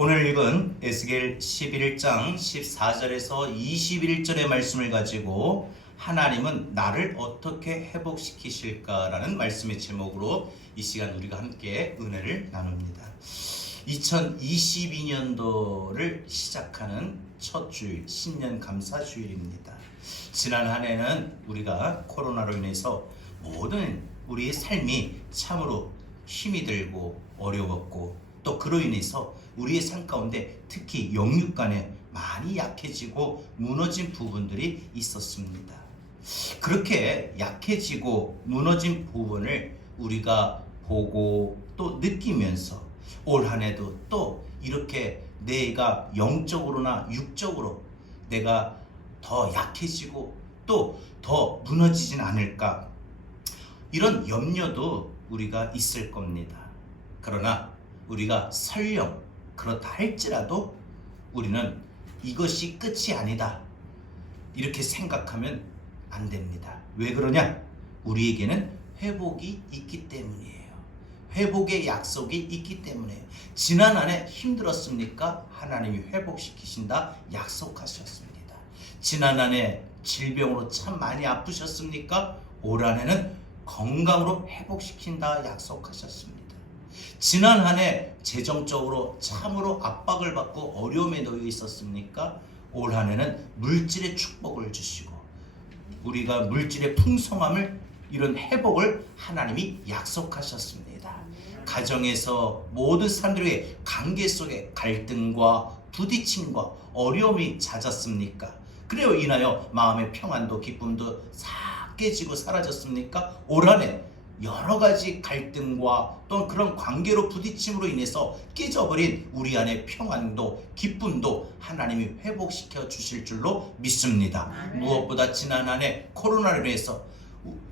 오늘 읽은 에스겔 11장 14절에서 21절의 말씀을 가지고 하나님은 나를 어떻게 회복시키실까라는 말씀의 제목으로 이 시간 우리가 함께 은혜를 나눕니다. 2022년도를 시작하는 첫 주일, 신년 감사 주일입니다. 지난 한 해는 우리가 코로나로 인해서 모든 우리의 삶이 참으로 힘이 들고 어려웠고, 또 그로 인해서 우리의 삶 가운데 특히 영육간에 많이 약해지고 무너진 부분들이 있었습니다. 그렇게 약해지고 무너진 부분을 우리가 보고 또 느끼면서 올 한 해도 또 이렇게 내가 영적으로나 육적으로 내가 더 약해지고 또 더 무너지진 않을까, 이런 염려도 우리가 있을 겁니다. 그러나 우리가 설령 그렇다 할지라도 우리는 이것이 끝이 아니다 이렇게 생각하면 안 됩니다. 왜 그러냐? 우리에게는 회복이 있기 때문이에요. 회복의 약속이 있기 때문이에요. 지난 한 해 힘들었습니까? 하나님이 회복시키신다 약속하셨습니다. 지난 한 해 질병으로 참 많이 아프셨습니까? 올 한 해는 건강으로 회복시킨다 약속하셨습니다. 지난 한 해 재정적으로 참으로 압박을 받고 어려움에 놓여 있었습니까? 올 한 해는 물질의 축복을 주시고 우리가 물질의 풍성함을, 이런 회복을 하나님이 약속하셨습니다. 가정에서 모든 사람들의 관계 속에 갈등과 부딪힘과 어려움이 잦았습니까? 그래요 인하여 마음의 평안도 기쁨도 싹 깨지고 사라졌습니까? 올 한 해 여러 가지 갈등과 또는 그런 관계로 부딪힘으로 인해서 깨져버린 우리 안의 평안도 기쁨도 하나님이 회복시켜 주실 줄로 믿습니다. 무엇보다 지난 한 해 코로나로 인해서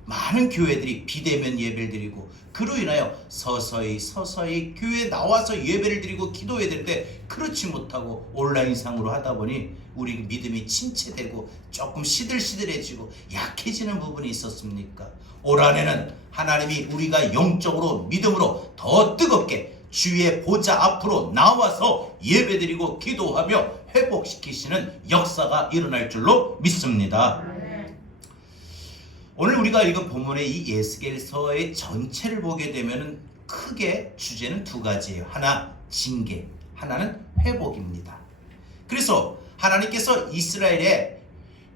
많은 교회들이 비대면 예배를 드리고 그로 인하여 서서히 교회에 나와서 예배를 드리고 기도해야 되는데 그렇지 못하고 온라인상으로 하다 보니 우리 믿음이 침체되고 조금 시들시들해지고 약해지는 부분이 있었습니까? 올 한 해는 하나님이 우리가 영적으로 믿음으로 더 뜨겁게 주의 보좌 앞으로 나와서 예배드리고 기도하며 회복시키시는 역사가 일어날 줄로 믿습니다. 오늘 우리가 읽은 본문의 이 에스겔서의 전체를 보게 되면 크게 주제는 두 가지예요. 하나 징계, 하나는 회복입니다. 그래서 하나님께서 이스라엘의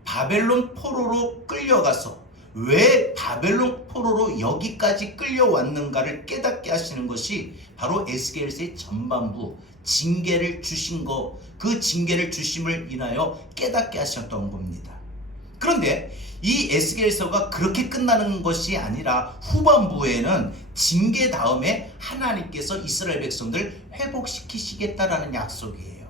바벨론 포로로 끌려가서 왜 바벨론 포로로 여기까지 끌려왔는가를 깨닫게 하시는 것이 바로 에스겔서의 전반부 징계를 주신 것, 그 징계를 주심을 인하여 깨닫게 하셨던 겁니다. 그런데 이 에스겔서가 그렇게 끝나는 것이 아니라 후반부에는 징계 다음에 하나님께서 이스라엘 백성들을 회복시키시겠다라는 약속이에요.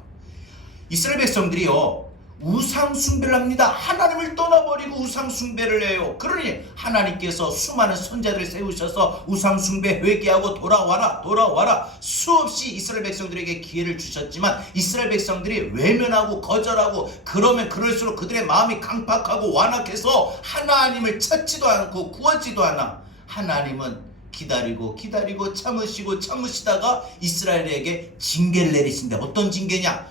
이스라엘 백성들이요 우상 숭배를 합니다. 하나님을 떠나버리고 우상 숭배를 해요. 그러니 하나님께서 수많은 선자들을 세우셔서 우상 숭배 회개하고 돌아와라 수없이 이스라엘 백성들에게 기회를 주셨지만 이스라엘 백성들이 외면하고 거절하고 그러면 그럴수록 그들의 마음이 강팍하고 완악해서 하나님을 찾지도 않고 구하지도 않아. 하나님은 기다리고 참으시다가 이스라엘에게 징계를 내리신다. 어떤 징계냐?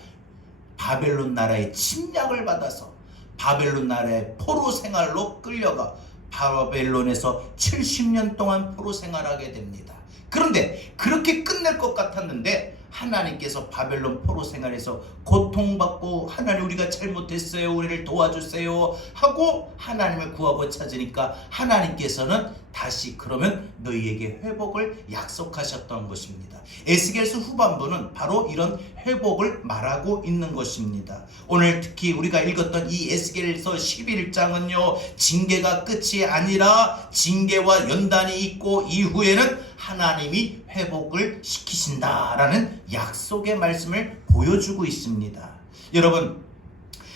바벨론 나라의 침략을 받아서 바벨론 나라의 포로 생활로 끌려가 바벨론에서 70년 동안 포로 생활하게 됩니다. 그런데 그렇게 끝낼 것 같았는데 하나님께서 바벨론 포로 생활에서 고통받고 하나님 우리가 잘못했어요, 우리를 도와주세요 하고 하나님을 구하고 찾으니까 하나님께서는 다시 그러면 너희에게 회복을 약속하셨던 것입니다. 에스겔서 후반부는 바로 이런 회복을 말하고 있는 것입니다. 오늘 특히 우리가 읽었던 이 에스겔서 11장은요 징계가 끝이 아니라 징계와 연단이 있고 이후에는 하나님이 회복을 시키신다라는 약속의 말씀을 보여주고 있습니다. 여러분,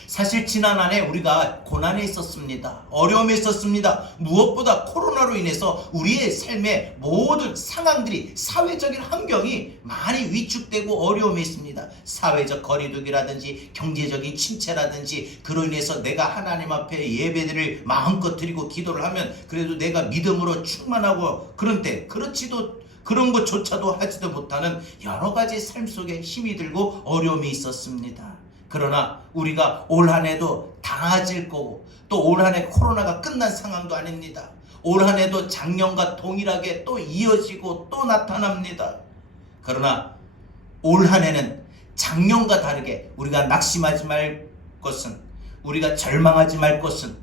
사실 지난 한 해 우리가 고난에 있었습니다. 어려움에 있었습니다. 무엇보다 코로나로 인해서 우리의 삶의 모든 상황들이, 사회적인 환경이 많이 위축되고 어려움에 있습니다. 사회적 거리두기라든지 경제적인 침체라든지 그로 인해서 내가 하나님 앞에 예배들을 마음껏 드리고 기도를 하면 그래도 내가 믿음으로 충만하고 그런데 그렇지도 그런 것조차도 하지도 못하는 여러 가지 삶 속에 힘이 들고 어려움이 있었습니다. 그러나 우리가 올 한 해도 나아질 거고 또 올 한 해 코로나가 끝난 상황도 아닙니다. 올 한 해도 작년과 동일하게 또 이어지고 또 나타납니다. 그러나 올 한 해는 작년과 다르게 우리가 낙심하지 말 것은, 우리가 절망하지 말 것은,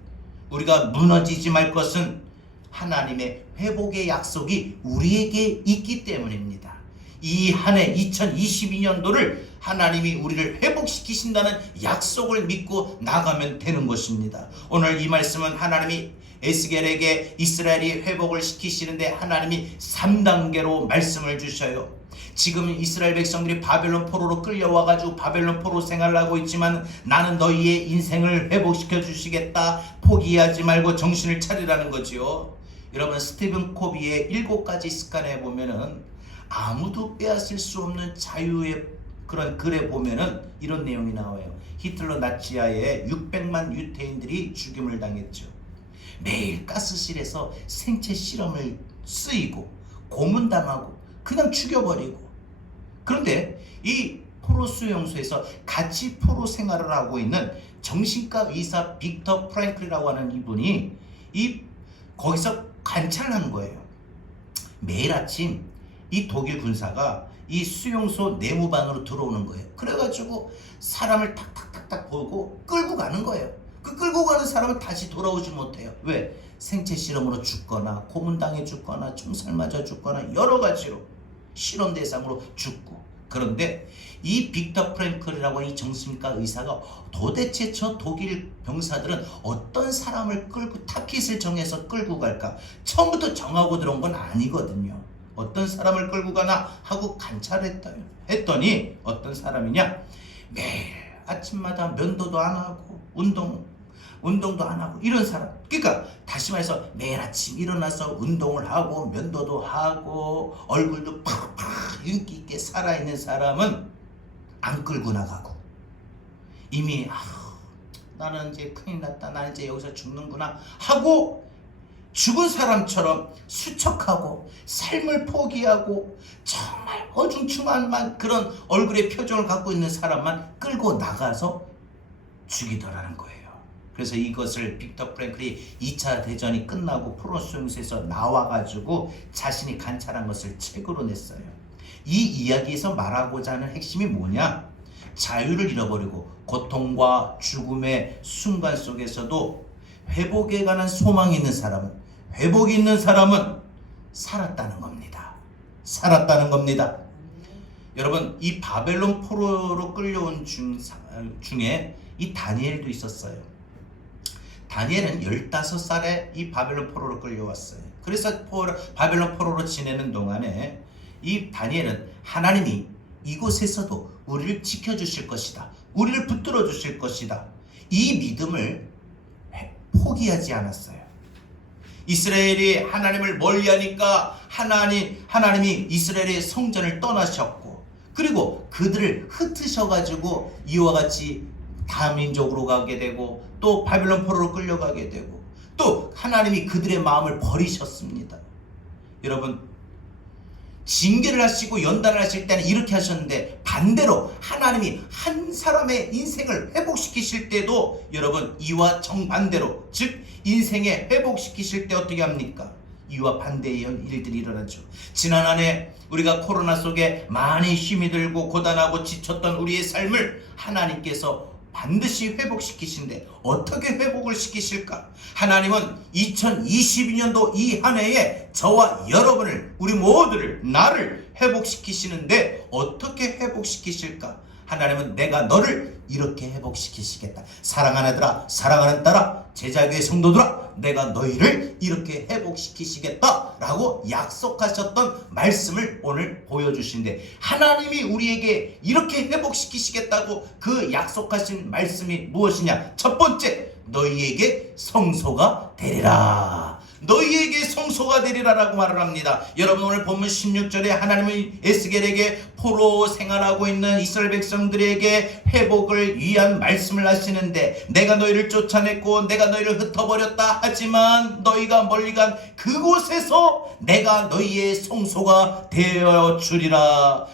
우리가 무너지지 말 것은 하나님의 회복의 약속이 우리에게 있기 때문입니다. 이 한 해 2022년도를 하나님이 우리를 회복시키신다는 약속을 믿고 나가면 되는 것입니다. 오늘 이 말씀은 하나님이 에스겔에게 이스라엘이 회복을 시키시는데 하나님이 3단계로 말씀을 주셔요. 지금 이스라엘 백성들이 바벨론 포로로 끌려와가지고 바벨론 포로 생활을 하고 있지만 나는 너희의 인생을 회복시켜 주시겠다. 포기하지 말고 정신을 차리라는 거지요. 여러분, 스티븐 코비의 7가지 습관에 보면은 아무도 빼앗을 수 없는 자유의 그런 글에 보면은 이런 내용이 나와요. 히틀러 나치하에 600만 유태인들이 죽임을 당했죠. 매일 가스실에서 생체 실험을 쓰이고 고문당하고 그냥 죽여버리고, 그런데 이 포로 수용소에서 같이 포로 생활을 하고 있는 정신과 의사 빅터 프랭클이라고 하는 이분이 거기서 관찰한 거예요. 매일 아침 이 독일 군사가 이 수용소 내무반으로 들어오는 거예요. 그래가지고 사람을 탁탁탁탁 보고 끌고 가는 거예요. 그 끌고 가는 사람은 다시 돌아오지 못해요. 왜? 생체 실험으로 죽거나 고문당해 죽거나 총살 맞아 죽거나 여러 가지로 실험 대상으로 죽고. 그런데 이 빅터 프랭클이라고 하는 이 정신과 의사가 도대체 저 독일 병사들은 어떤 사람을 끌고 타깃을 정해서 끌고 갈까? 처음부터 정하고 들어온 건 아니거든요. 어떤 사람을 끌고 가나 하고 관찰했더니 어떤 사람이냐? 매일 아침마다 면도도 안 하고 운동도 안 하고 이런 사람. 그러니까 다시 말해서 매일 아침 일어나서 운동을 하고 면도도 하고 얼굴도 팍팍 윤기 있게 살아있는 사람은 안 끌고 나가고, 이미 나는 이제 큰일 났다, 나는 이제 여기서 죽는구나 하고 죽은 사람처럼 수척하고 삶을 포기하고 정말 어중충한 그런 얼굴의 표정을 갖고 있는 사람만 끌고 나가서 죽이더라는 거예요. 그래서 이것을 빅터 프랭클이 2차 대전이 끝나고 포로 수용소에서 나와가지고 자신이 관찰한 것을 책으로 냈어요. 이 이야기에서 말하고자 하는 핵심이 뭐냐? 자유를 잃어버리고 고통과 죽음의 순간 속에서도 회복에 관한 소망이 있는 사람은, 회복이 있는 사람은 살았다는 겁니다. 살았다는 겁니다. 여러분, 이 바벨론 포로로 끌려온 중에 이 다니엘도 있었어요. 다니엘은 15살에 이 바벨론 포로로 끌려왔어요. 그래서 바벨론 포로로 지내는 동안에 이 다니엘은 하나님이 이곳에서도 우리를 지켜주실 것이다, 우리를 붙들어 주실 것이다, 이 믿음을 포기하지 않았어요. 이스라엘이 하나님을 멀리하니까 하나님이 이스라엘의 성전을 떠나셨고, 그리고 그들을 흩으셔가지고 이와 같이 다민족으로 가게 되고 또 바벨론 포로로 끌려가게 되고 또 하나님이 그들의 마음을 버리셨습니다. 여러분, 징계를 하시고 연단을 하실 때는 이렇게 하셨는데 반대로 하나님이 한 사람의 인생을 회복시키실 때도 여러분 이와 정반대로, 즉 인생에 회복시키실 때 어떻게 합니까? 이와 반대의 일들이 일어나죠. 지난 한 해 우리가 코로나 속에 많이 힘이 들고 고단하고 지쳤던 우리의 삶을 하나님께서 반드시 회복시키신데 어떻게 회복을 시키실까? 하나님은 2022년도 이 한 해에 저와 여러분을, 우리 모두를, 나를 회복시키시는데 어떻게 회복시키실까? 하나님은 내가 너를 이렇게 회복시키시겠다. 사랑하는 아들아, 사랑하는 딸아, 제자교회 성도들아, 내가 너희를 이렇게 회복시키시겠다 라고 약속하셨던 말씀을 오늘 보여주신데, 하나님이 우리에게 이렇게 회복시키시겠다고 그 약속하신 말씀이 무엇이냐? 첫 번째, 너희에게 성소가 되리라. 너희에게 성소가 되리라라고 말을 합니다. 여러분, 오늘 본문 16절에 하나님은 에스겔에게 포로 생활하고 있는 이스라엘 백성들에게 회복을 위한 말씀을 하시는데, 내가 너희를 쫓아냈고 내가 너희를 흩어버렸다 하지만 너희가 멀리 간 그곳에서 내가 너희의 성소가 되어 주리라.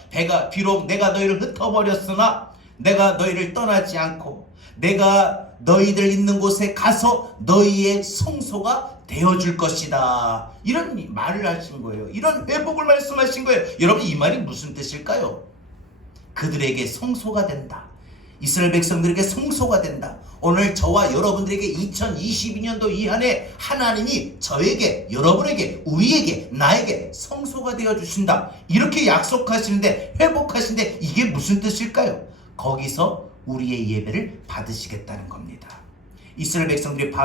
비록 내가 너희를 흩어버렸으나 내가 너희를 떠나지 않고 내가 너희들 있는 곳에 가서 너희의 성소가 되어줄 것이다. 이런 말을 하신 거예요. 이런 회복을 말씀하신 거예요. 여러분, 이 말이 무슨 뜻일까요? 그들에게 성소가 된다. 이스라엘 백성들에게 성소가 된다. 오늘 저와 여러분들에게 2022년도 이 한 해 하나님이 저에게, 여러분에게, 우리에게, 나에게 성소가 되어주신다. 이렇게 약속하시는데, 회복하시는데 이게 무슨 뜻일까요? 거기서 우리의 예배를 받으시겠다는 겁니다. 이스라엘 백성들이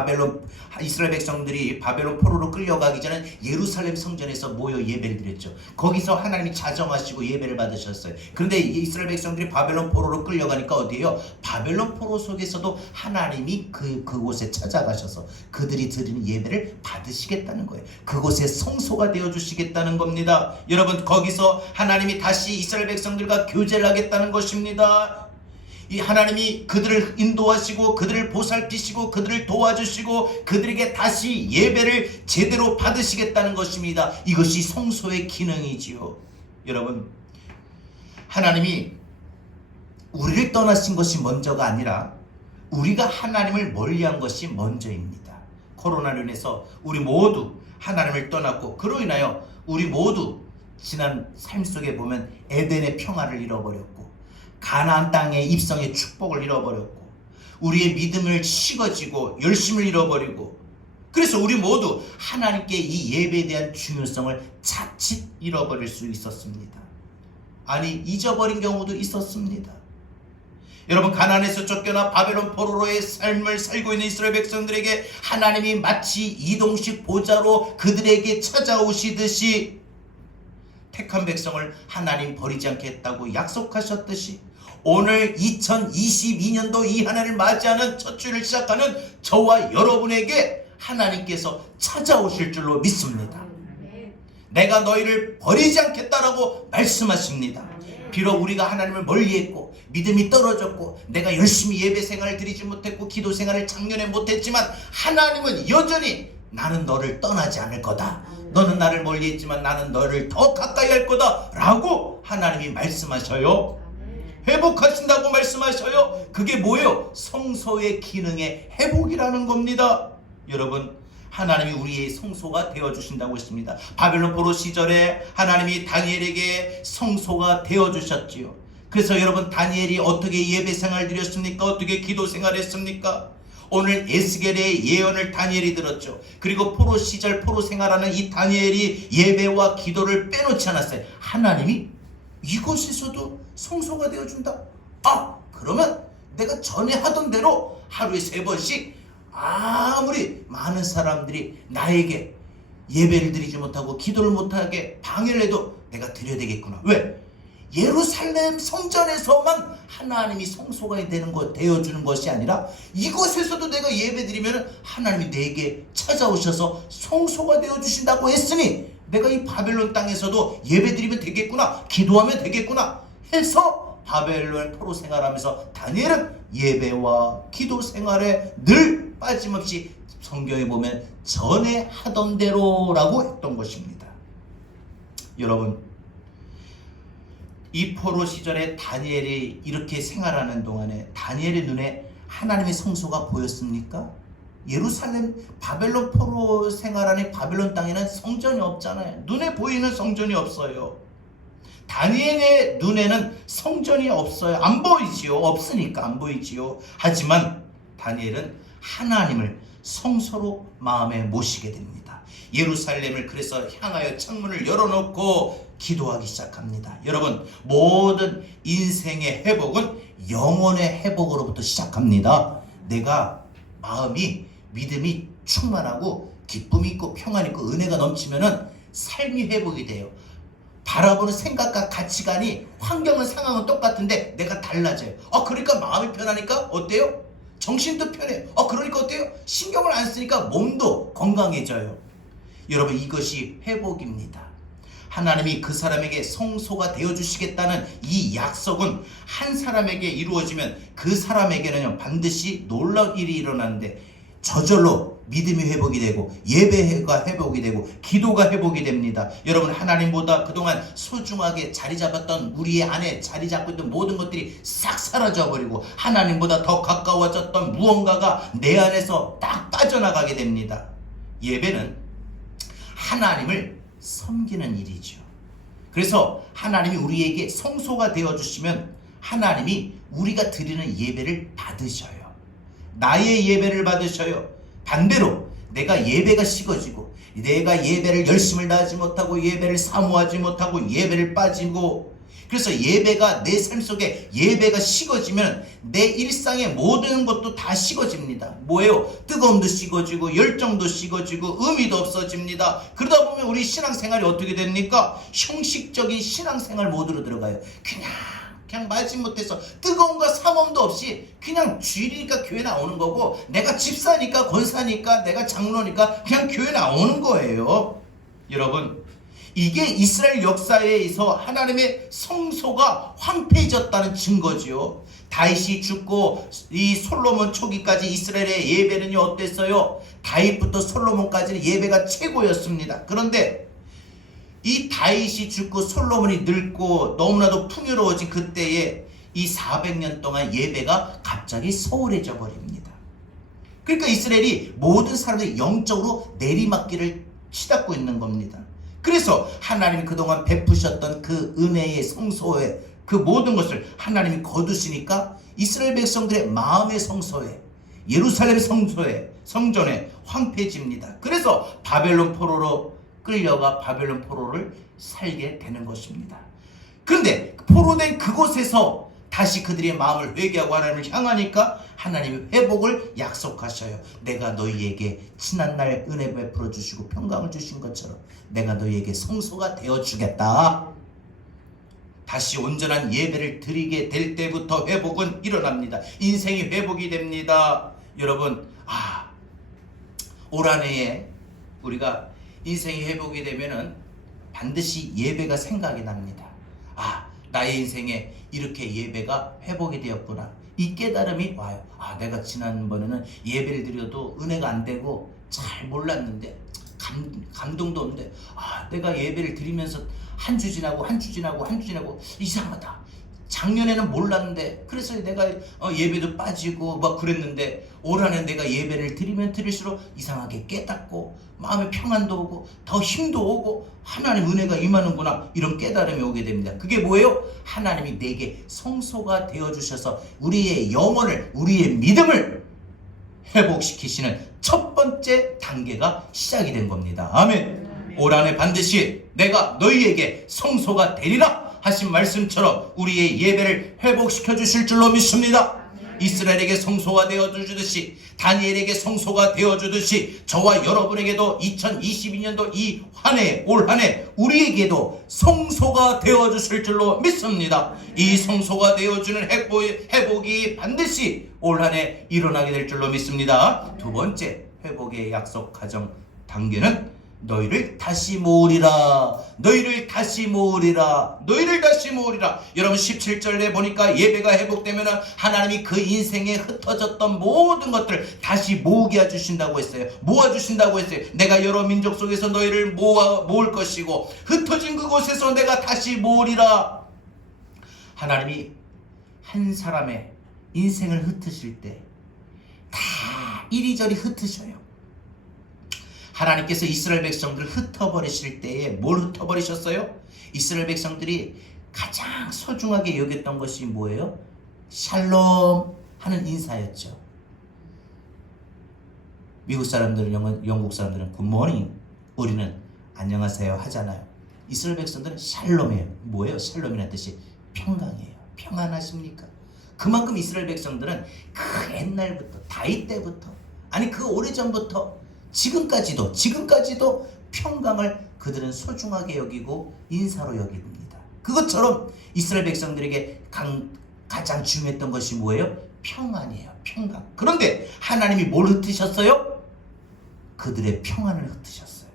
바벨론 포로로 끌려가기 전에 예루살렘 성전에서 모여 예배를 드렸죠. 거기서 하나님이 자정하시고 예배를 받으셨어요. 그런데 이스라엘 백성들이 바벨론 포로로 끌려가니까 어디에요? 바벨론 포로 속에서도 하나님이 그곳에 찾아가셔서 그들이 드리는 예배를 받으시겠다는 거예요. 그곳에 성소가 되어주시겠다는 겁니다. 여러분, 거기서 하나님이 다시 이스라엘 백성들과 교제를 하겠다는 것입니다. 이 하나님이 그들을 인도하시고 그들을 보살피시고 그들을 도와주시고 그들에게 다시 예배를 제대로 받으시겠다는 것입니다. 이것이 성소의 기능이지요. 여러분, 하나님이 우리를 떠나신 것이 먼저가 아니라 우리가 하나님을 멀리한 것이 먼저입니다. 코로나로 인해서 우리 모두 하나님을 떠났고, 그로 인하여 우리 모두 지난 삶 속에 보면 에덴의 평화를 잃어버렸고, 가나안 땅의 입성의 축복을 잃어버렸고, 우리의 믿음을 식어지고 열심을 잃어버리고, 그래서 우리 모두 하나님께 이 예배에 대한 중요성을 자칫 잃어버릴 수 있었습니다. 아니, 잊어버린 경우도 있었습니다. 여러분, 가나안에서 쫓겨나 바벨론 포로로의 삶을 살고 있는 이스라엘 백성들에게 하나님이 마치 이동식 보좌로 그들에게 찾아오시듯이 택한 백성을 하나님 버리지 않겠다고 약속하셨듯이, 오늘 2022년도 이 한 해를 맞이하는 첫 주를 시작하는 저와 여러분에게 하나님께서 찾아오실 줄로 믿습니다. 내가 너희를 버리지 않겠다라고 말씀하십니다. 비록 우리가 하나님을 멀리했고 믿음이 떨어졌고 내가 열심히 예배 생활을 드리지 못했고 기도 생활을 작년에 못했지만, 하나님은 여전히 나는 너를 떠나지 않을 거다. 너는 나를 멀리했지만 나는 너를 더 가까이 할 거다 라고 하나님이 말씀하셔요. 회복하신다고 말씀하셔요. 그게 뭐예요? 성소의 기능의 회복이라는 겁니다. 여러분, 하나님이 우리의 성소가 되어주신다고 했습니다. 바벨론 포로 시절에 하나님이 다니엘에게 성소가 되어주셨지요. 그래서 여러분, 다니엘이 어떻게 예배 생활 드렸습니까? 어떻게 기도 생활 했습니까? 오늘 에스겔의 예언을 다니엘이 들었죠. 그리고 포로 시절 포로 생활하는 이 다니엘이 예배와 기도를 빼놓지 않았어요. 하나님이 이곳에서도 성소가 되어준다. 그러면 내가 전에 하던 대로 하루에 3번씩 아무리 많은 사람들이 나에게 예배를 드리지 못하고 기도를 못하게 방해를 해도 내가 드려야 되겠구나. 왜? 예루살렘 성전에서만 하나님이 성소가 되어주는 것이 아니라 이곳에서도 내가 예배 드리면 하나님이 내게 찾아오셔서 성소가 되어주신다고 했으니 내가 이 바벨론 땅에서도 예배 드리면 되겠구나, 기도하면 되겠구나 해서 바벨론 포로 생활하면서 다니엘은 예배와 기도 생활에 늘 빠짐없이 성경에 보면 전에 하던 대로라고 했던 것입니다. 여러분, 이 포로 시절에 다니엘이 이렇게 생활하는 동안에 다니엘의 눈에 하나님의 성소가 보였습니까? 예루살렘 바벨론 포로 생활하는 바벨론 땅에는 성전이 없잖아요. 눈에 보이는 성전이 없어요. 다니엘의 눈에는 성전이 없어요. 안 보이지요. 없으니까 안 보이지요. 하지만 다니엘은 하나님을 성소로 마음에 모시게 됩니다. 예루살렘을 그래서 향하여 창문을 열어놓고 기도하기 시작합니다. 여러분, 모든 인생의 회복은 영혼의 회복으로부터 시작합니다. 내가 마음이 믿음이 충만하고 기쁨이 있고 평안이 있고 은혜가 넘치면은 삶이 회복이 돼요. 바라보는 생각과 가치관이, 환경은 상황은 똑같은데 내가 달라져요. 그러니까 마음이 편하니까 어때요? 정신도 편해요. 그러니까 어때요? 신경을 안 쓰니까 몸도 건강해져요. 여러분, 이것이 회복입니다. 하나님이 그 사람에게 성소가 되어주시겠다는 이 약속은 한 사람에게 이루어지면 그 사람에게는 반드시 놀라운 일이 일어나는데, 저절로 믿음이 회복이 되고 예배가 회복이 되고 기도가 회복이 됩니다. 여러분, 하나님보다 그동안 소중하게 자리 잡았던 우리의 안에 자리 잡고 있던 모든 것들이 싹 사라져 버리고 하나님보다 더 가까워졌던 무언가가 내 안에서 딱 빠져나가게 됩니다. 예배는 하나님을 섬기는 일이죠. 그래서 하나님이 우리에게 성소가 되어주시면 하나님이 우리가 드리는 예배를 받으셔요. 나의 예배를 받으셔요. 반대로 내가 예배가 식어지고 내가 예배를 열심을 다하지 못하고 예배를 사모하지 못하고 예배를 빠지고, 그래서 예배가 내 삶 속에 예배가 식어지면 내 일상의 모든 것도 다 식어집니다. 뭐예요? 뜨거움도 식어지고 열정도 식어지고 의미도 없어집니다. 그러다 보면 우리 신앙생활이 어떻게 됩니까? 형식적인 신앙생활 모드로 들어가요. 그냥 마지못해서 뜨거움과 사모함도 없이 그냥 주일이니까 교회 나오는 거고, 내가 집사니까 권사니까 내가 장로니까 그냥 교회 나오는 거예요. 여러분, 이게 이스라엘 역사에서 하나님의 성소가 황폐해졌다는 증거지요. 다윗이 죽고 이 솔로몬 초기까지 이스라엘의 예배는요 어땠어요? 다윗부터 솔로몬까지는 예배가 최고였습니다. 그런데 이 다윗이 죽고 솔로몬이 늙고 너무나도 풍요로워진 그때에 이 400년 동안 예배가 갑자기 소홀해져 버립니다. 그러니까 이스라엘이 모든 사람들이 영적으로 내리막길을 치닫고 있는 겁니다. 그래서 하나님이 그동안 베푸셨던 그 은혜의 성소에 그 모든 것을 하나님이 거두시니까 이스라엘 백성들의 마음의 성소에, 예루살렘 성소에, 성전에 황폐해집니다. 그래서 바벨론 포로로 끌려가 바벨론 포로를 살게 되는 것입니다. 그런데 포로된 그곳에서 다시 그들의 마음을 회개하고 하나님을 향하니까 하나님이 회복을 약속하셔요. 내가 너희에게 지난날 은혜 베풀어 주시고 평강을 주신 것처럼 내가 너희에게 성소가 되어주겠다. 다시 온전한 예배를 드리게 될 때부터 회복은 일어납니다. 인생이 회복이 됩니다. 여러분, 올 한 해에 우리가 인생이 회복이 되면은 반드시 예배가 생각이 납니다. 나의 인생에 이렇게 예배가 회복이 되었구나. 이 깨달음이 와요. 내가 지난번에는 예배를 드려도 은혜가 안 되고 잘 몰랐는데 감동도 없는데 내가 예배를 드리면서 한 주 지나고 이상하다. 작년에는 몰랐는데 그래서 내가 예배도 빠지고 막 그랬는데 올 한해 내가 예배를 드리면 드릴수록 이상하게 깨닫고 마음에 평안도 오고 더 힘도 오고 하나님 은혜가 임하는구나, 이런 깨달음이 오게 됩니다. 그게 뭐예요? 하나님이 내게 성소가 되어주셔서 우리의 영혼을, 우리의 믿음을 회복시키시는 첫 번째 단계가 시작이 된 겁니다. 아멘. 올 한해 반드시 내가 너희에게 성소가 되리라 하신 말씀처럼 우리의 예배를 회복시켜 주실 줄로 믿습니다. 이스라엘에게 성소가 되어주듯이, 다니엘에게 성소가 되어주듯이 저와 여러분에게도 2022년도 이 한 해, 올 한 해 우리에게도 성소가 되어주실 줄로 믿습니다. 이 성소가 되어주는 회복이 반드시 올 한 해 일어나게 될 줄로 믿습니다. 두 번째 회복의 약속 가정 단계는 너희를 다시 모으리라. 너희를 다시 모으리라. 너희를 다시 모으리라. 여러분 17절에 보니까 예배가 회복되면 하나님이 그 인생에 흩어졌던 모든 것들을 다시 모으게 해주신다고 했어요. 모아주신다고 했어요. 내가 여러 민족 속에서 너희를 모을 것이고 흩어진 그곳에서 내가 다시 모으리라. 하나님이 한 사람의 인생을 흩으실 때 다 이리저리 흩으셔요. 하나님께서 이스라엘 백성들을 흩어버리실 때에 뭘 흩어버리셨어요? 이스라엘 백성들이 가장 소중하게 여겼던 것이 뭐예요? 샬롬 하는 인사였죠. 미국 사람들은, 영국 사람들은 굿모닝, 우리는 안녕하세요 하잖아요. 이스라엘 백성들은 샬롬이에요. 뭐예요? 샬롬이라는 뜻이 평강이에요. 평안하십니까? 그만큼 이스라엘 백성들은 그 옛날부터, 다윗 때부터, 아니 그 오래전부터 지금까지도 평강을 그들은 소중하게 여기고 인사로 여깁니다. 그것처럼 이스라엘 백성들에게 가장 중요했던 것이 뭐예요? 평안이에요. 평강. 그런데 하나님이 뭘 흩으셨어요? 그들의 평안을 흩으셨어요.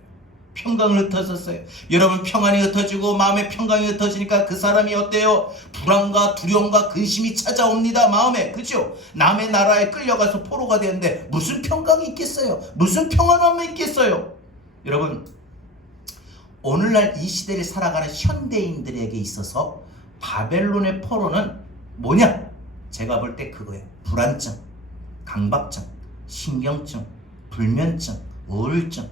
평강을 흩어졌어요. 여러분, 평안이 흩어지고 마음의 평강이 흩어지니까 그 사람이 어때요? 불안과 두려움과 근심이 찾아옵니다. 마음에. 그죠? 남의 나라에 끌려가서 포로가 되는데 무슨 평강이 있겠어요? 무슨 평안함이 있겠어요? 여러분, 오늘날 이 시대를 살아가는 현대인들에게 있어서 바벨론의 포로는 뭐냐? 제가 볼 때 그거예요. 불안증, 강박증, 신경증, 불면증, 우울증.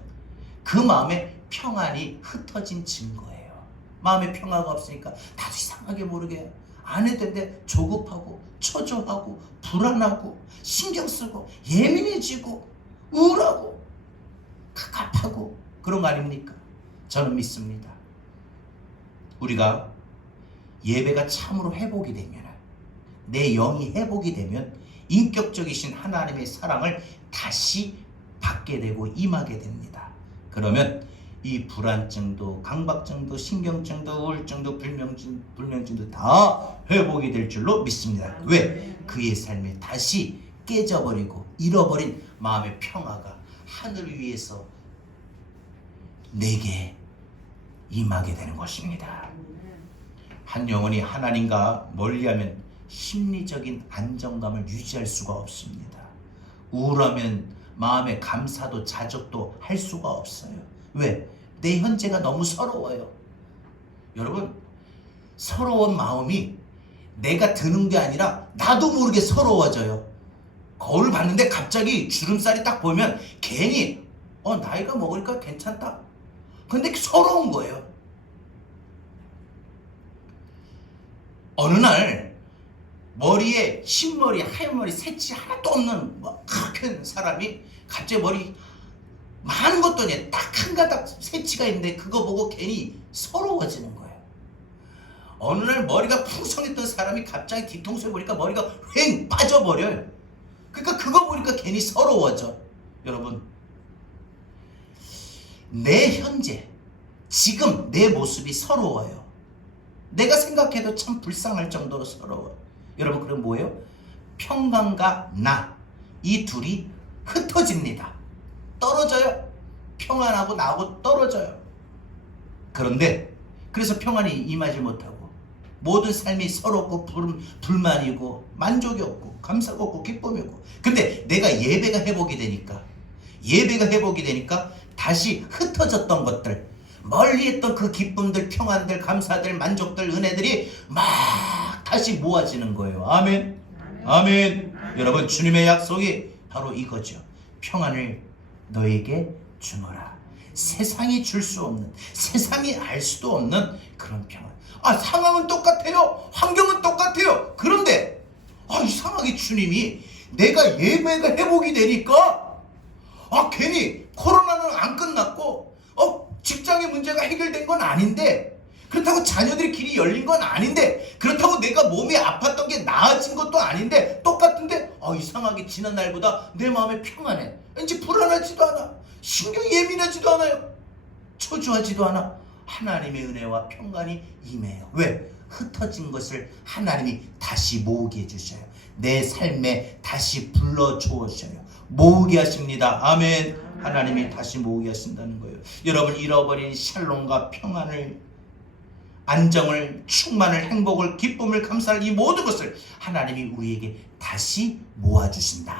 그 마음에 평안이 흩어진 증거예요. 마음에 평화가 없으니까 나도 이상하게 모르게 안 해도 되는데 조급하고 초조하고 불안하고 신경쓰고 예민해지고 우울하고 갑갑하고 그런 거 아닙니까? 저는 믿습니다. 우리가 예배가 참으로 회복이 되면, 내 영이 회복이 되면 인격적이신 하나님의 사랑을 다시 받게 되고 임하게 됩니다. 그러면 이 불안증도 강박증도 신경증도 우울증도 불면증도 다 회복이 될 줄로 믿습니다. 왜? 그의 삶에 다시 깨져버리고 잃어버린 마음의 평화가 하늘 위에서 내게 임하게 되는 것입니다. 한 영혼이 하나님과 멀리하면 심리적인 안정감을 유지할 수가 없습니다. 우울하면 마음의 감사도 자족도 할 수가 없어요. 왜? 내 현재가 너무 서러워요. 여러분, 서러운 마음이 내가 드는 게 아니라 나도 모르게 서러워져요. 거울 봤는데 갑자기 주름살이 딱 보면 괜히 나이가 먹으니까 괜찮다. 근데 서러운 거예요. 어느 날 머리에 흰머리, 하얀 머리, 새치 하나도 없는 큰 사람이 갑자기 머리 많은 것도 아니에요. 딱 한 가닥 새치가 있는데 그거 보고 괜히 서러워지는 거예요. 어느 날 머리가 풍성했던 사람이 갑자기 뒤통수에 보니까 머리가 휑 빠져버려요. 그러니까 그거 보니까 괜히 서러워져. 여러분, 내 현재 지금 내 모습이 서러워요. 내가 생각해도 참 불쌍할 정도로 서러워. 여러분, 그럼 뭐예요? 평강과 나, 이 둘이 흩어집니다. 떨어져요. 평안하고 나하고 떨어져요. 그런데 그래서 평안이 임하지 못하고 모든 삶이 서럽고 불만이고 만족이 없고 감사가 없고 기쁨이 없고, 근데 내가 예배가 회복이 되니까 다시 흩어졌던 것들, 멀리 했던 그 기쁨들, 평안들, 감사들, 만족들, 은혜들이 막 다시 모아지는 거예요. 아멘. 아멘. 여러분, 주님의 약속이 바로 이거죠. 평안을 너에게 주노라. 세상이 줄 수 없는, 세상이 알 수도 없는 그런 평안. 상황은 똑같아요. 환경은 똑같아요. 그런데 이상하게 주님이 내가 예배가 회복이 되니까 괜히 코로나는 안 끝났고 직장의 문제가 해결된 건 아닌데, 그렇다고 자녀들의 길이 열린 건 아닌데, 그렇다고 내가 몸이 아팠던 게 나아진 것도 아닌데, 똑같은데 이상하게 지난 날보다 내 마음이 평안해. 왠지 불안하지도 않아. 신경이 예민하지도 않아요. 초조하지도 않아. 하나님의 은혜와 평강이 임해요. 왜? 흩어진 것을 하나님이 다시 모으게 해주셔요. 내 삶에 다시 불러주셔요. 모으게 하십니다. 아멘. 하나님이 다시 모으게 하신다는 거예요. 여러분, 잃어버린 샬롬과 평안을, 안정을, 충만을, 행복을, 기쁨을, 감사를, 이 모든 것을 하나님이 우리에게 다시 모아주신다.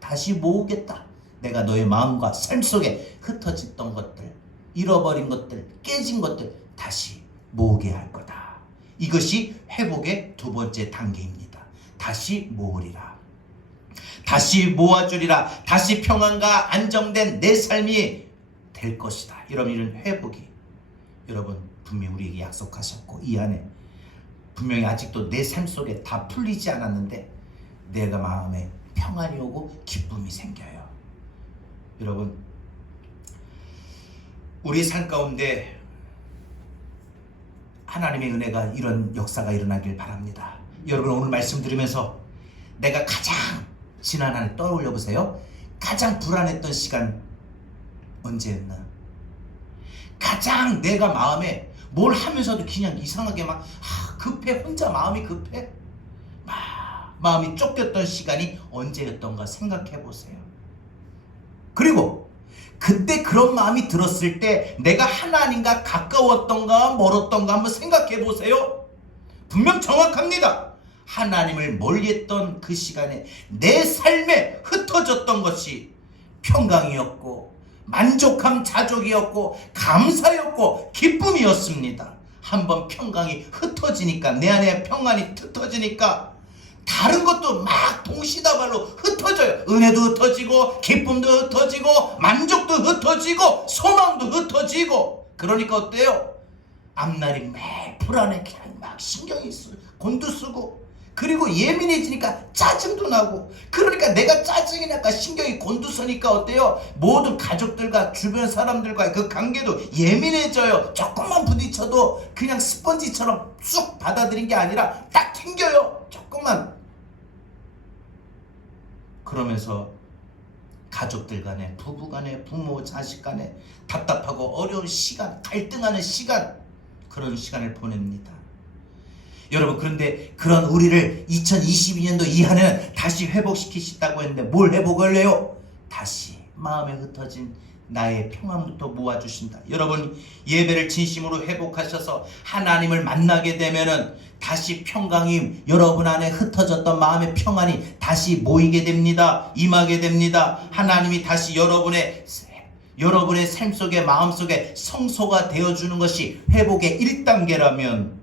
다시 모으겠다. 내가 너의 마음과 삶 속에 흩어졌던 것들, 잃어버린 것들, 깨진 것들 다시 모으게 할 거다. 이것이 회복의 두 번째 단계입니다. 다시 모으리라. 다시 모아주리라. 다시 평안과 안정된 내 삶이 될 것이다. 여러분, 이런 회복이 여러분 분명히 우리에게 약속하셨고, 이 안에 분명히 아직도 내 삶 속에 다 풀리지 않았는데 내가 마음에 평안이 오고 기쁨이 생겨요. 여러분, 우리 삶 가운데 하나님의 은혜가, 이런 역사가 일어나길 바랍니다. 여러분, 오늘 말씀 들으면서 내가 가장 지난 한 해 떠올려 보세요. 가장 불안했던 시간 언제였나? 가장 내가 마음에 뭘 하면서도 그냥 이상하게 막 급해, 혼자 마음이 급해, 마음이 쫓겼던 시간이 언제였던가 생각해 보세요. 그리고 그 그때 그런 마음이 들었을 때 내가 하나님과 가까웠던가 멀었던가 한번 생각해 보세요. 분명 정확합니다. 하나님을 멀리했던 그 시간에 내 삶에 흩어졌던 것이 평강이었고 만족함, 자족이었고 감사였고 기쁨이었습니다. 한번 평강이 흩어지니까, 내 안에 평안이 흩어지니까 다른 것도 막 동시다발로 흩어져요. 은혜도 흩어지고 기쁨도 흩어지고 만족도 흩어지고 소망도 흩어지고. 그러니까 어때요? 앞날이 매 불안해. 그냥 막 신경이 쓰고 곤두쓰고, 그리고 예민해지니까 짜증도 나고. 그러니까 내가 짜증이 나니까 신경이 곤두서니까 어때요? 모든 가족들과 주변 사람들과의 그 관계도 예민해져요. 조금만 부딪혀도 그냥 스펀지처럼 쑥 받아들인 게 아니라 딱 튕겨요. 조금만. 그러면서 가족들 간에, 부부 간에, 부모 자식 간에 답답하고 어려운 시간, 갈등하는 시간, 그런 시간을 보냅니다. 여러분, 그런데 그런 우리를 2022년도 이하는 다시 회복시키시다고 했는데 뭘 회복을 해요? 다시 마음에 흩어진 나의 평안부터 모아주신다. 여러분, 예배를 진심으로 회복하셔서 하나님을 만나게 되면은 다시 평강이, 여러분 안에 흩어졌던 마음의 평안이 다시 모이게 됩니다. 임하게 됩니다. 하나님이 다시 여러분의 삶 속에, 마음 속에 성소가 되어주는 것이 회복의 1단계라면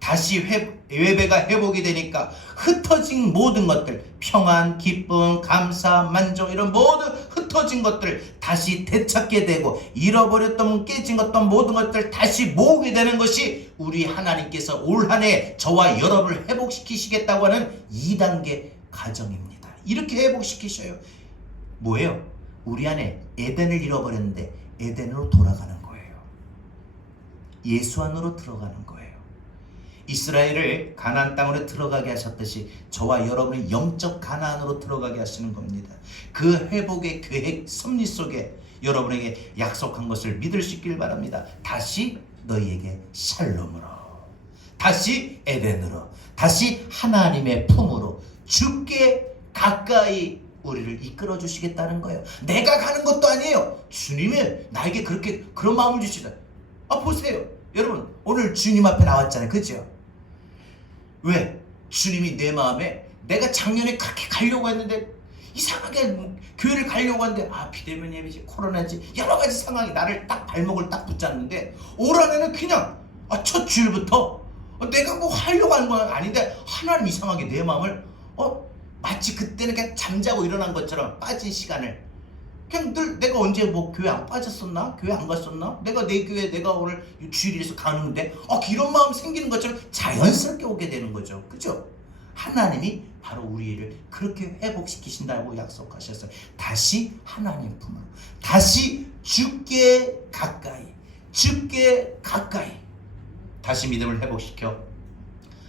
다시 예배가 회복이 되니까 흩어진 모든 것들, 평안, 기쁨, 감사, 만족, 이런 모든 흩어진 것들 다시 되찾게 되고, 잃어버렸던, 깨진 것던 모든 것들 다시 모으게 되는 것이 우리 하나님께서 올 한 해 저와 여러분을 회복시키시겠다고 하는 2단계 과정입니다. 이렇게 회복시키셔요. 뭐예요? 우리 안에 에덴을 잃어버렸는데 에덴으로 돌아가는 거예요. 예수 안으로 들어가는 거예요. 이스라엘을 가나안 땅으로 들어가게 하셨듯이 저와 여러분의 영적 가나안으로 들어가게 하시는 겁니다. 그 회복의 계획, 섭리 속에 여러분에게 약속한 것을 믿을 수 있길 바랍니다. 다시 너희에게 샬롬으로, 다시 에덴으로, 다시 하나님의 품으로, 주께 가까이 우리를 이끌어 주시겠다는 거예요. 내가 가는 것도 아니에요. 주님이 나에게 그런 마음을 주시다. 보세요. 여러분, 오늘 주님 앞에 나왔잖아요. 그죠? 왜? 주님이 내 마음에, 내가 작년에 그렇게 가려고 했는데 이상하게 교회를 가려고 하는데 비대면 예배지, 코로나지, 여러 가지 상황이 나를 딱 발목을 딱 붙잡는데 올 한해는 그냥 첫 주일부터 내가 뭐 하려고 하는 건 아닌데 하나님 이상하게 내 마음을 마치 그때는 그냥 잠자고 일어난 것처럼 빠진 시간을 그냥 늘, 내가 언제 뭐 교회 안 빠졌었나? 교회 안 갔었나? 내가 내 교회 내가 오늘 주일에서 가는데 이런 마음 생기는 것처럼 자연스럽게 오게 되는 거죠. 그죠? 하나님이 바로 우리를 그렇게 회복시키신다고 약속하셨어요. 다시 하나님 품으로, 다시 주께 가까이, 주께 가까이, 다시 믿음을 회복시켜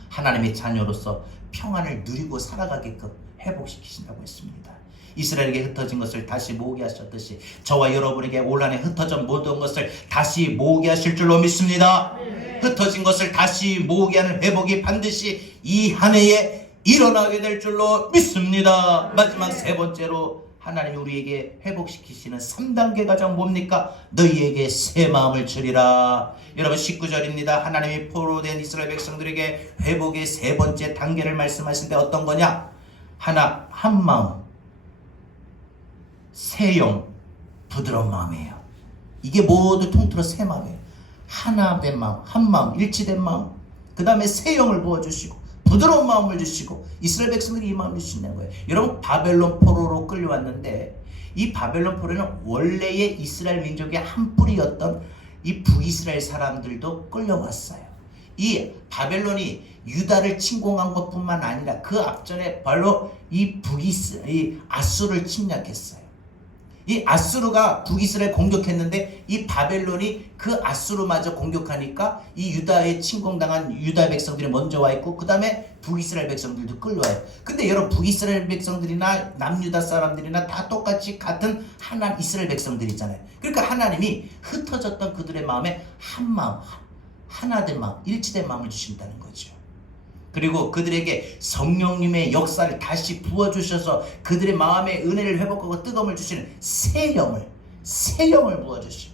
하나님의 자녀로서 평안을 누리고 살아가게끔 회복시키신다고 했습니다. 이스라엘에게 흩어진 것을 다시 모으게 하셨듯이 저와 여러분에게 올 한해 흩어진 모든 것을 다시 모으게 하실 줄로 믿습니다. 흩어진 것을 다시 모으게 하는 회복이 반드시 이 한 해에 일어나게 될 줄로 믿습니다. 마지막 세 번째로 하나님이 우리에게 회복시키시는 3단계 과정 뭡니까? 너희에게 새 마음을 주리라. 여러분, 19절입니다. 하나님이 포로된 이스라엘 백성들에게 회복의 세 번째 단계를 말씀하시는데 어떤 거냐? 한 마음, 새 영, 부드러운 마음이에요. 이게 모두 통틀어 새 마음이에요. 하나 된 마음, 한 마음, 일치된 마음, 그 다음에 새 영을 부어주시고 부드러운 마음을 주시고 이스라엘 백성들이 이 마음을 주신다는 거예요. 여러분, 바벨론 포로로 끌려왔는데 이 바벨론 포로는 원래의 이스라엘 민족의 한 뿌리였던 이 북이스라엘 사람들도 끌려왔어요. 이 바벨론이 유다를 침공한 것뿐만 아니라 그 앞전에 바로 이 아수르를 침략했어요. 이 아수르가 북이스라엘 공격했는데 이 바벨론이 그 아수르마저 공격하니까 이 유다에 침공당한 유다 백성들이 먼저 와 있고 그 다음에 북이스라엘 백성들도 끌려와요. 근데 여러분, 북이스라엘 백성들이나 남유다 사람들이나 다 똑같이 같은 하나님 이스라엘 백성들이잖아요. 그러니까 하나님이 흩어졌던 그들의 마음에 한 마음, 하나된 마음, 일치된 마음을 주신다는 거죠. 그리고 그들에게 성령님의 역사를 다시 부어주셔서 그들의 마음의 은혜를 회복하고 뜨거움을 주시는 새 영을, 새 영을 부어주시고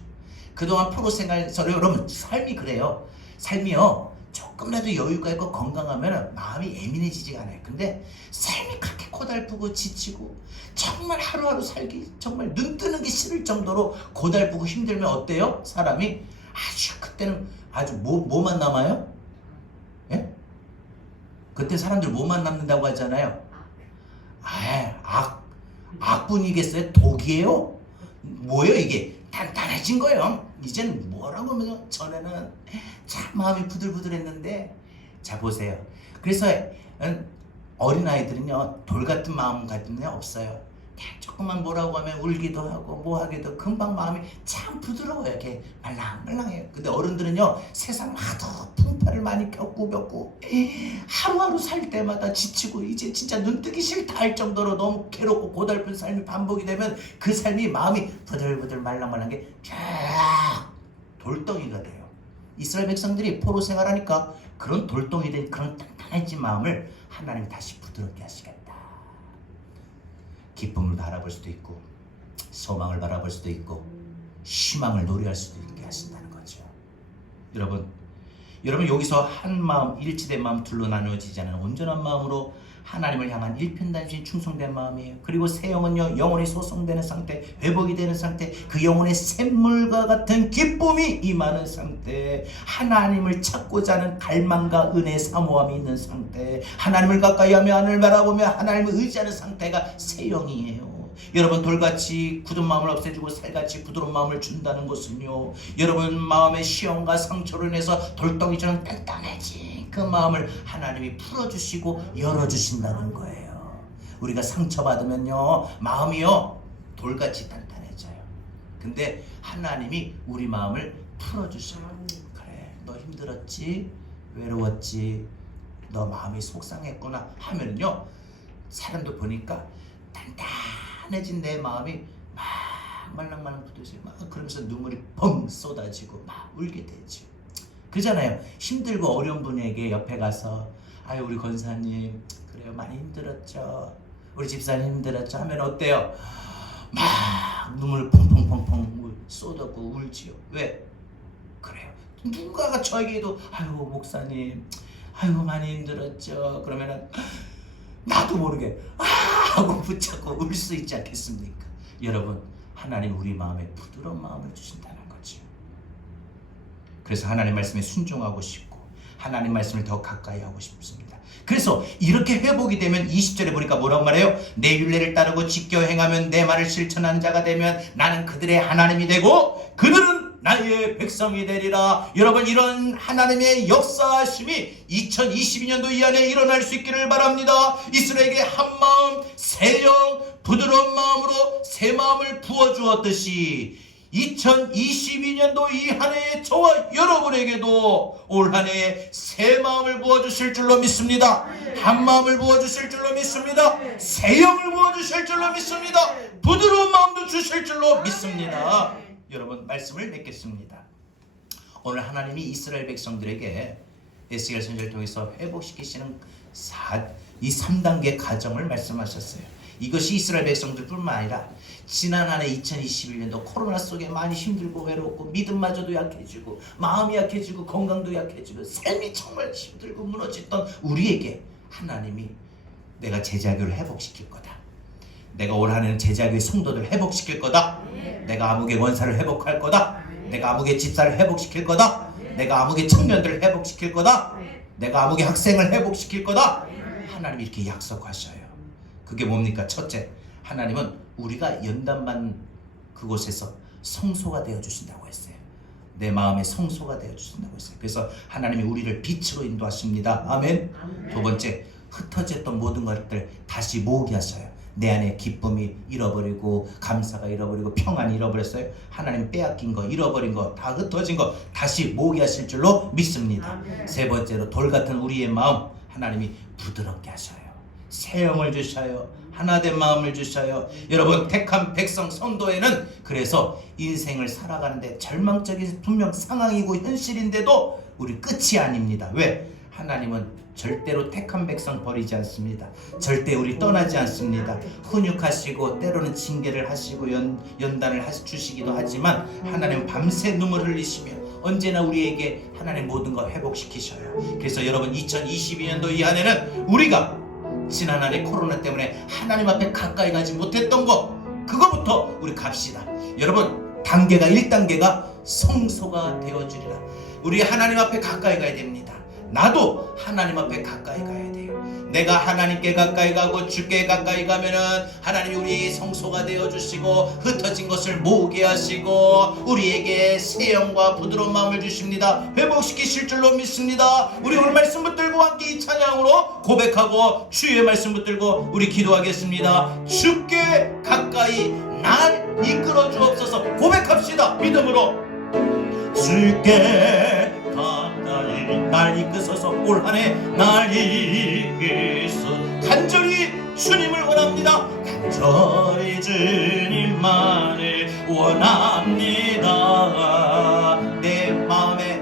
그동안 프로 생활에서 여러분 삶이 그래요. 삶이요 조금이라도 여유가 있고 건강하면 마음이 예민해지지가 않아요. 근데 삶이 그렇게 고달프고 지치고 정말 하루하루 살기 정말 눈 뜨는 게 싫을 정도로 고달프고 힘들면 어때요? 사람이 아주 그때는 아주 뭐만 남아요? 예? 그때 사람들 뭐만 남는다고 하잖아요. 악분이겠어요? 독이에요? 뭐예요 이게? 단단해진 거예요. 이제는 뭐라고 하면 전에는 참 마음이 부들부들했는데 자 보세요. 그래서 어린아이들은요 돌 같은 마음 가진 애 없어요. 조금만 뭐라고 하면 울기도 하고 뭐 하기도 금방 마음이 참 부드러워요. 이렇게 말랑말랑해요. 근데 어른들은요 세상 하도 풍파를 많이 겪고 하루하루 살 때마다 지치고 이제 진짜 눈 뜨기 싫다 할 정도로 너무 괴롭고 고달픈 삶이 반복이 되면 그 삶이 마음이 부들부들 말랑말랑한 게 쫙 돌덩이가 돼요. 이스라엘 백성들이 포로 생활하니까 그런 돌덩이 된 그런 단단해진 마음을 하나님이 다시 부드럽게 하시겠다. 기쁨을 바라볼 수도 있고 소망을 바라볼 수도 있고 희망을 노래할 수도 있게 하신다는 거죠. 여러분 여기서 한 마음 일치된 마음 둘로 나누어지지 않은 온전한 마음으로 하나님을 향한 일편단심 충성된 마음이에요. 그리고 새 영은요 영혼이 소성되는 상태, 회복이 되는 상태, 그 영혼의 샘물과 같은 기쁨이 임하는 상태, 하나님을 찾고자 하는 갈망과 은혜, 사모함이 있는 상태, 하나님을 가까이 하며 하늘을 바라보며 하나님을 의지하는 상태가 새 영이에요. 여러분 돌같이 굳은 마음을 없애주고 살같이 부드러운 마음을 준다는 것은요 여러분 마음의 시험과 상처로 인해서 돌덩이처럼 단단해진 그 마음을 하나님이 풀어주시고 열어주신다는 거예요. 우리가 상처받으면요 마음이요 돌같이 단단해져요. 근데 하나님이 우리 마음을 풀어주셔요. 그래 너 힘들었지? 외로웠지? 너 마음이 속상했구나 하면요 사람도 보니까 단단해진 내 마음이 막 말랑말랑 부딪히고 막 그러면서 눈물이 뻥 쏟아지고 막 울게 되죠. 그잖아요. 힘들고 어려운 분에게 옆에 가서 아유 우리 권사님 그래요 많이 힘들었죠, 우리 집사님 힘들었죠 하면 어때요? 막 눈물 펑펑펑펑 쏟았고 울지요. 왜? 그래요. 누군가가 저에게도 아유 목사님 아유 많이 힘들었죠 그러면은 나도 모르게 하고 붙잡고 울 수 있지 않겠습니까? 여러분 하나님 우리 마음에 부드러운 마음을 주신다는 거죠. 그래서 하나님 말씀에 순종하고 싶고 하나님 말씀을 더 가까이 하고 싶습니다. 그래서 이렇게 회복이 되면 20절에 보니까 뭐라고 말해요? 내 율례를 따르고 지켜 행하면 내 말을 실천하는 자가 되면 나는 그들의 하나님이 되고 그들은 나의 백성이 되리라. 여러분 이런 하나님의 역사하심이 2022년도 이 안에 일어날 수 있기를 바랍니다. 이스라엘에게 한마음 새영 부드러운 마음으로 새 마음을 부어주었듯이 2022년도 이 한 해에 저와 여러분에게도 올 한 해에 새 마음을 부어주실 줄로 믿습니다. 한 마음을 부어주실 줄로 믿습니다. 새 영을 부어주실 줄로 믿습니다. 부드러운 마음도 주실 줄로 믿습니다. 여러분 말씀을 맺겠습니다. 오늘 하나님이 이스라엘 백성들에게 에스겔 선지자를 통해서 회복시키시는 이 3단계 과정을 말씀하셨어요. 이것이 이스라엘 백성들뿐만 아니라 지난 한 해 2021년도 코로나 속에 많이 힘들고 외롭고 믿음마저도 약해지고 마음이 약해지고 건강도 약해지고 삶이 정말 힘들고 무너졌던 우리에게 하나님이 내가 제자교를 회복시킬 거다. 내가 올 한 해는 제자교의 성도들 회복시킬 거다. 내가 아무개 원사를 회복할 거다. 내가 아무개 집사를 회복시킬 거다. 내가 아무개 청년들을 회복시킬 거다. 내가 아무개 학생을 회복시킬 거다. 하나님이 이렇게 약속하셔요. 그게 뭡니까? 첫째, 하나님은 우리가 연단받는 그곳에서 성소가 되어주신다고 했어요. 내 마음의 성소가 되어주신다고 했어요. 그래서 하나님이 우리를 빛으로 인도하십니다. 아멘. 두 번째, 흩어졌던 모든 것들 다시 모으게 하셔요. 내 안에 기쁨이 잃어버리고 감사가 잃어버리고 평안이 잃어버렸어요. 하나님 빼앗긴 거 잃어버린 거 다 흩어진 거 다시 모으게 하실 줄로 믿습니다. 세 번째로 돌같은 우리의 마음 하나님이 부드럽게 하셔요. 새 영을 주셔요. 하나된 마음을 주셔요. 여러분 택한 백성 성도에는 그래서 인생을 살아가는데 절망적인 분명 상황이고 현실인데도 우리 끝이 아닙니다. 왜? 하나님은 절대로 택한 백성 버리지 않습니다. 절대 우리 떠나지 않습니다. 훈육하시고 때로는 징계를 하시고 연단을 주시기도 하지만 하나님은 밤새 눈물 흘리시며 언제나 우리에게 하나님 모든 걸 회복시키셔요. 그래서 여러분 2022년도 이 한해는 우리가 지난 한해 코로나 때문에 하나님 앞에 가까이 가지 못했던 거 그거부터 우리 갑시다. 여러분 단계가 1단계가 성소가 되어주리라. 우리 하나님 앞에 가까이 가야 됩니다. 나도 하나님 앞에 가까이 가야 돼요. 내가 하나님께 가까이 가고 주께 가까이 가면은 하나님이 우리 성소가 되어주시고 흩어진 것을 모으게 하시고 우리에게 새 영과 부드러운 마음을 주십니다. 회복시키실 줄로 믿습니다. 우리 오늘 말씀 붙들고 함께 이 찬양으로 고백하고 주의 말씀 붙들고 우리 기도하겠습니다. 주께 가까이 날 이끌어 주옵소서. 고백합시다. 믿음으로. 주께 가까이 날 이끄소서. 올 한해 날 이끌소. 간절히 주님을 원합니다. 간절히 주님만을 원합니다. 내 마음에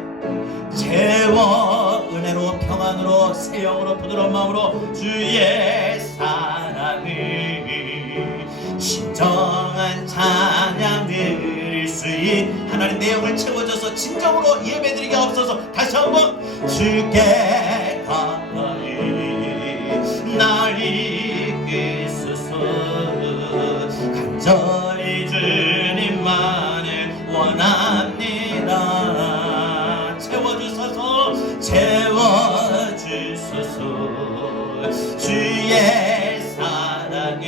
죄와 은혜로 평안으로 새 영으로 부드러운 마음으로 주의 사랑을 진정한 찬양 드릴 수 있는 하나님 내용을 채워줘서 진정으로 예배드리게 하옵소서. 다시 한번 주께 가까이 날 이끄소서. 간절히 주님만을 원합니다. 채워주소서. 채워주소서. 주의 사랑을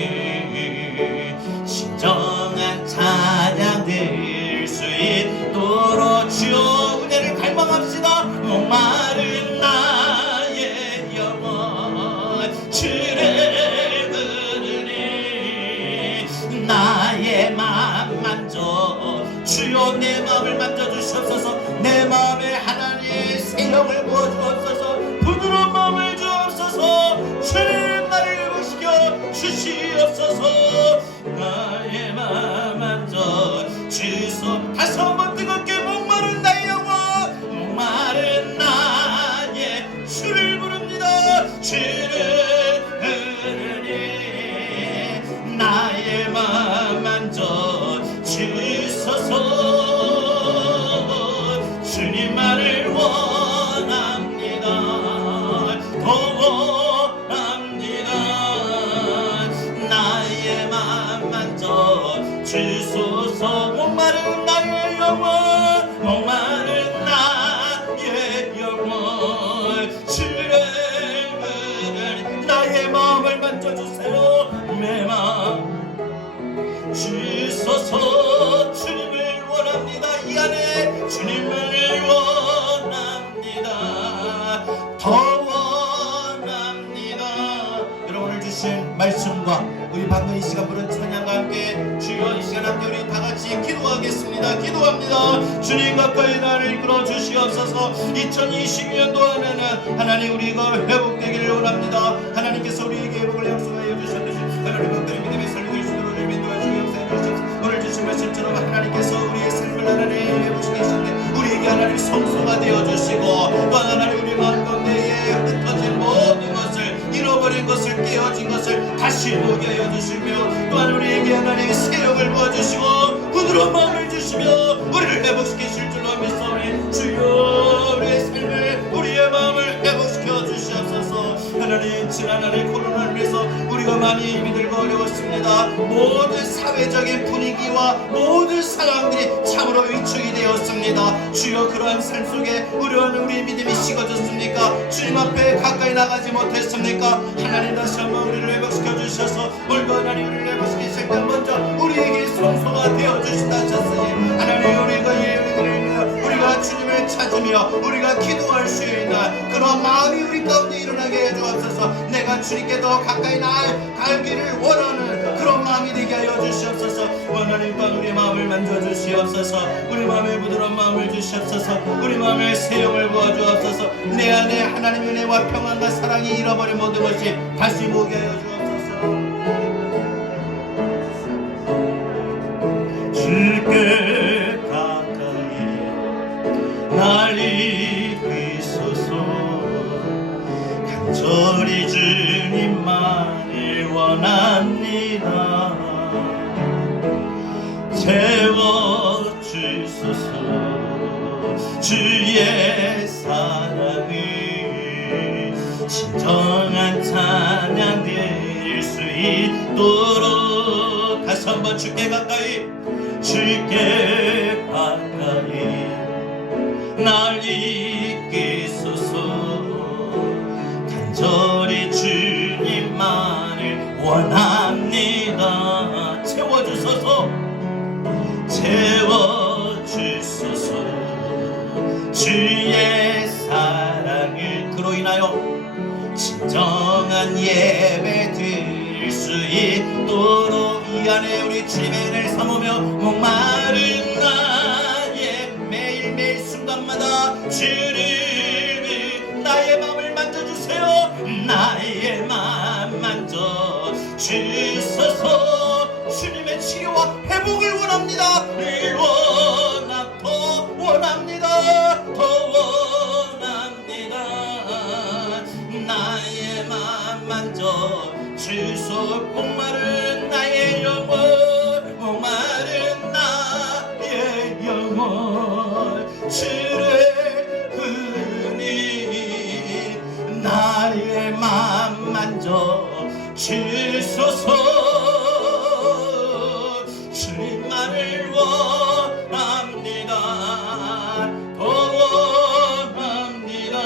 진정한 찬양 드릴 수 있도록 주여 은혜를 갈망합시다. 목마른 나의 영혼 주를 부르니 나의 마음 만져 주여 내 마음을 만져주시옵소서. 내 마음에 하나님의 새 영을 부어주옵소서. 부드러운 마음을 주옵소서. 주님 나를 회복시켜 주시옵소서. 나의 마음 만져 주소. 다시 한번 뜨겁게 목마른 나의 영혼 목마른 나의 주를 부릅니다. 주를 부르니 나의 마음 만져 주소서. 주님만을 원합니다. 더 원합니다. 나의 마음 만져 주소서. 목마른 나의 영혼 목마른 나의 영혼 주를 부르니 나의 마음을 만져주세요. 내 마음 주소서. 주님을 원합니다. 이 안에 주님을 원합니다. 더 원합니다. 여러분을 주신 말씀과 우리 방금 이 시간 부른 찬양과 함께 주여 이 시간 함께 우리 다같이 기도하겠습니다. 기도합니다. 주님 가까이 나를 이끌어 주시옵소서. 2022년도 안에는 하나님 우리가 회복되기를 원합니다. 하나님께서 우리에게 회복을 약속하여 주셨듯이 하나님 박들의 믿음의 삶을 주도록 인도해 주옵소서. 오늘 주신 말씀처럼 하나님께서 우리의 삶을 하나님 회복시키시는데 우리에게 하나님 성소가 되어주시고 또 하나님 우리 마음 가운데에 흩어진 모든 것을 잃어버린 것을 깨어진 것을 다시 모게 하여 주시며 또한 우리에게 하나님의 새 영을 부어주시고 부드러운 마음을 주시며 우리를 회복시키실 줄로 믿사오니 주여 우리의 삶을 우리의 마음을 회복시켜 주시옵소서. 하나님 지난 한해 코로나를 위해서 우리가 많이 힘이 들고 어려웠습니다. 모든 사회적인 분위기와 모든 상황들이 참으로 위축이 되었습니다. 주여 그러한 삶 속에 우리 믿음이 식어졌습니까? 주님 앞에 가까이 나가지 못했습니까? 하나님 다시 한번 우리를 회복시켜 주셔서 올고 하나님 우리를 회복시키실 때 먼저 우리에게 성소가 되어주신다 하셨으니 하나님 우리가 주님을 찾으며 우리가 기도할 수 있는 그런 마음이 우리 가운데 일어나게 해주옵소서. 내가 주님께 더 가까이 나가기를 원하는 그런 마음이 되게 하여 주시옵소서. 하나님 또한 우리 마음을 만져주시옵소서. 우리 마음에 부드러운 마음을 주시옵소서. 우리 마음에 새 영을 부어주옵소서. 내 안에 하나님의 은혜와 평안과 사랑이 잃어버린 모든 것이 다시 모게 하여 주옵소서. 주께 가까이 날 이끄소서. 원합니다. 채워주소서 주의 사랑을 진정한 찬양 드릴 수 있도록 다시 한번 주께 가까이 주께 가까이 날 이끄소서 간절히 주님만을 원합니다. 채워주소서 채워주소서 주의 사랑을 그로 인하여 진정한 예배 드릴 수 있도록 이 안에 우리 주님의 은혜를 삼으며 목마른 나의 매일매일 순간마다 주를 나의 마음을 만져주세요. 나의 마음 만져주소서. 주님의 치료와 회복을 원합니다. 더 원합니다. 더 원합니다. 나의 마음 만져 주소. 목마른 나의 영혼 목마른 나의 영혼 주를 흔히 나의 마음 만져 주소서. 주님만을 원합니다. 더 원합니다.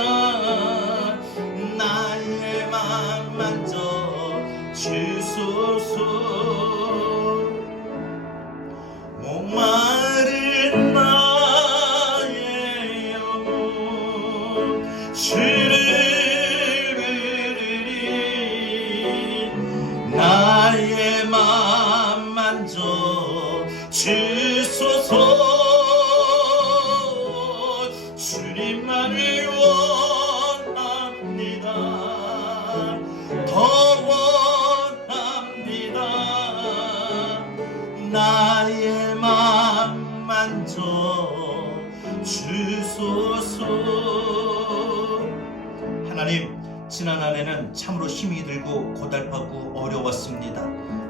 나의 마음 만져 주소서. 목마른 나의 영혼 주를 부르리. 나의 마음 만져 주소서. 주님만을 원합니다. 더 원합니다. 나의 마음 만져 주소서. 하나님, 지난 한 해는 참으로 힘이 들고 고달프고 어려웠습니다.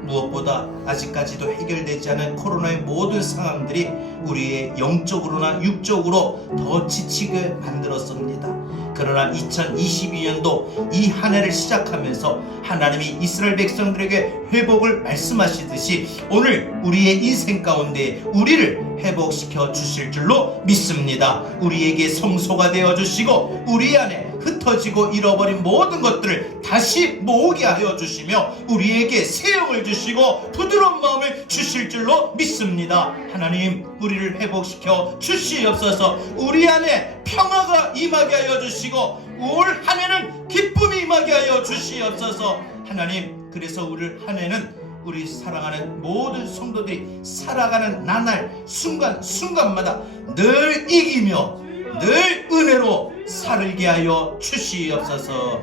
무엇보다 아직까지도 해결되지 않은 코로나의 모든 상황들이 우리의 영적으로나 육적으로 더 지치게 만들었습니다. 그러나 2022년도 이 한 해를 시작하면서 하나님이 이스라엘 백성들에게 회복을 말씀하시듯이 오늘 우리의 인생 가운데 우리를 회복시켜 주실 줄로 믿습니다. 우리에게 성소가 되어 주시고 우리 안에 흩어지고 잃어버린 모든 것들을 다시 모으게 하여 주시며 우리에게 새 영을 주시고 부드러운 마음을 주실 줄로 믿습니다. 하나님, 우리를 회복시켜 주시옵소서. 우리 안에 평화가 임하게 하여 주시고 올 한 해는 기쁨이 임하게 하여 주시옵소서. 하나님, 그래서 올 한 해는 우리 사랑하는 모든 성도들이 살아가는 나날 순간순간마다 늘 이기며 늘 은혜로 살게 하여 주시옵소서.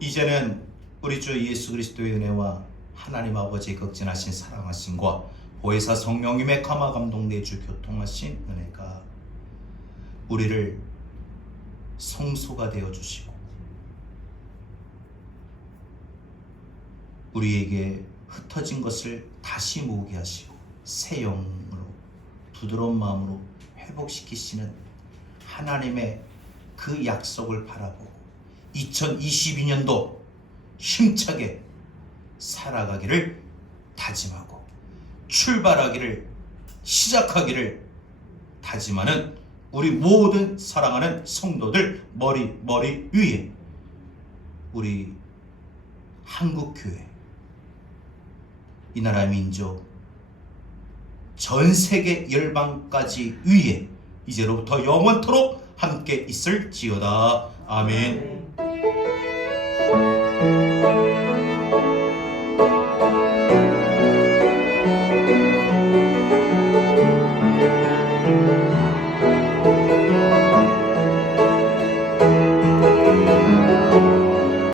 이제는 우리 주 예수 그리스도의 은혜와 하나님 아버지의 극진하신 사랑하심과 보혜사 성령님의 감화 감동 내주 교통하신 은혜가 우리를 성소가 되어 주시고 우리에게 흩어진 것을 다시 모으게 하시고 새 영으로 부드러운 마음으로 회복시키시는 하나님의 그 약속을 바라보고 2022년도 힘차게 살아가기를 다짐하고 출발하기를 시작하기를 다짐하는 우리 모든 사랑하는 성도들 머리 위에 우리 한국교회 이 나라 민족 전 세계 열방까지 위에 이제로부터 영원토록 함께 있을지어다. 아멘.